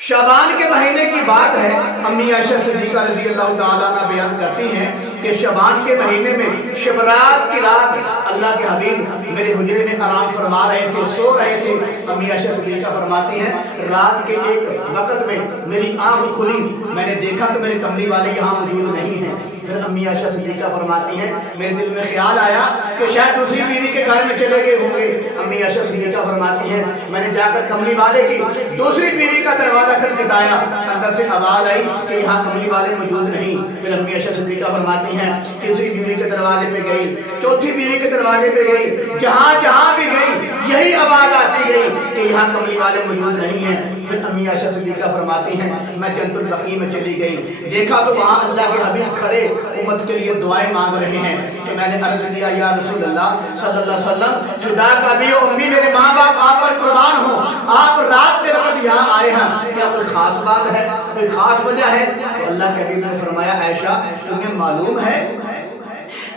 शबान के महीने की बात है। अम्मी आयशा सिद्दीक़ा रज़ी अल्लाह तआला अन्हा बयान करती हैं कि शबान के महीने में शबरात की रात अल्लाह के हबीब मेरे हुजरे में आराम फरमा रहे थे, सो रहे थे। अम्मी आयशा सिद्दीक़ा फरमाती हैं रात के एक वक़्त में मेरी आँख खुली, मैंने देखा कि मेरे कमली वाले यहाँ मौजूद नहीं हैं। फिर अम्मी आयशा सिद्दीक़ा फरमाती हैं मेरे दिल में ख्याल आया कि शायद दूसरी बीवी के घर में चले गए होंगे। अम्मी आयशा सिद्दीक़ा फरमाती हैं मैंने जाकर कमली वाले की दूसरी बीवी का दरवाजा खटखटाया, अंदर से आवाज आई कि यहाँ कमली वाले मौजूद नहीं। फिर अम्मी आयशा सिद्दीक़ा फरमाती हैं तीसरी बीवी के दरवाजे पे गई, चौथी बीवी के दरवाजे पे गई, जहाँ जहाँ भी गई यही आवाज आती गई कि यहाँ कमली वाले मौजूद नहीं हैं। फिर अम्मी आयशा सिद्दीक़ा फरमाती हैं मैं जन्नतुल बक़ी में चली गई, देखा तो वहाँ अल्लाह के हबीब खड़े उम्मत के लिए दुआएं मांग रहे हैं। तो मैंने अर्ज किया या रसूल अल्लाह सल्लल्लाहु अलैहि वसल्लम फिदा कभी उम्मी मेरे माँ बाप आप पर कुर्बान हो, आप रात के वक्त यहाँ आए हैं, क्या कोई खास बात है, कोई खास वजह है? तो अल्लाह के हबीब ने फरमाया आयशा तुम्हें मालूम है,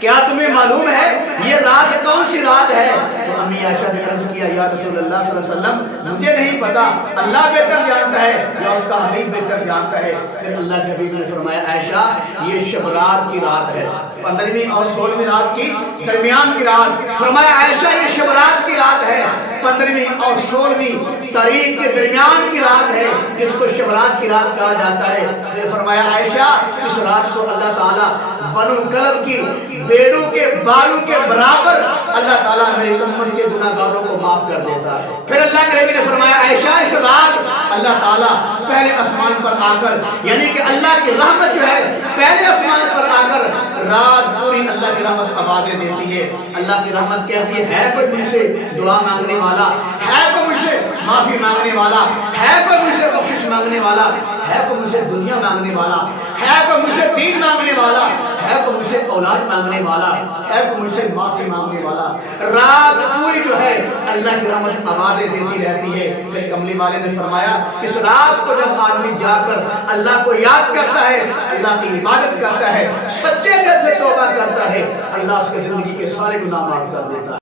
क्या तुम्हें मालूम है ये रात कौन सी रात है? तो अम्मी आयशा ने अर्ज किया या रसूल अल्लाह सल्लल्लाहु अलैहि वसल्लम मुझे नहीं पता, अल्लाह बेहतर जानता है या उसका हबीब बेहतर जानता है। फिर अल्लाह के हबीब ने फरमाया आयशा ये शब रात की रात है, 15वीं और 16वीं रात की दरमियान की रात। फरमाया आयशा ये शब रात की रात है, 15वीं और 16वीं तारीख के दरमियान की रात है, जिसको शब रात की रात कहा जाता है। फिर फरमाया आयशा इस रात को अल्लाह ताला बनु कलब की बेड़ों के बालों के बराबर अल्लाह ताला मेरी उम्मत के गुनाहगारों को माफ कर देता है। फिर अल्लाह के नबी ने फरमाया आयशा इस रात अल्लाह ताला पहले आसमान पर आकर, यानी कि अल्लाह की रहमत जो है पहले आसमान पर आकर रात पूरी अल्लाह की रहमत आवाज़ें देती है। अल्लाह की रहमत कहती है कोई मुझसे दुआ मांगने वाला, है कोई मुझसे माफी मांगने वाला, है कोई मुझसे बख्शिश मांगने वाला, है कोई मुझसे दुनिया मांगने वाला, है कोई मुझसे दीन मांगने वाला, है कोई मुझसे औलाद मांगने वाला, है कोई मुझसे माफी मांगने वाला। रात पूरी जो है अल्लाह की रहमत आवाज़ें देती रहती है। फिर कमली वाले ने फरमाया इस रात को जब आदमी जाकर अल्लाह को याद करता है, अल्लाह की इबादत करता है, सच्चे दिल से तौबा करता है, अल्लाह उसके जिंदगी के सारे गुनाह माफ कर देता है।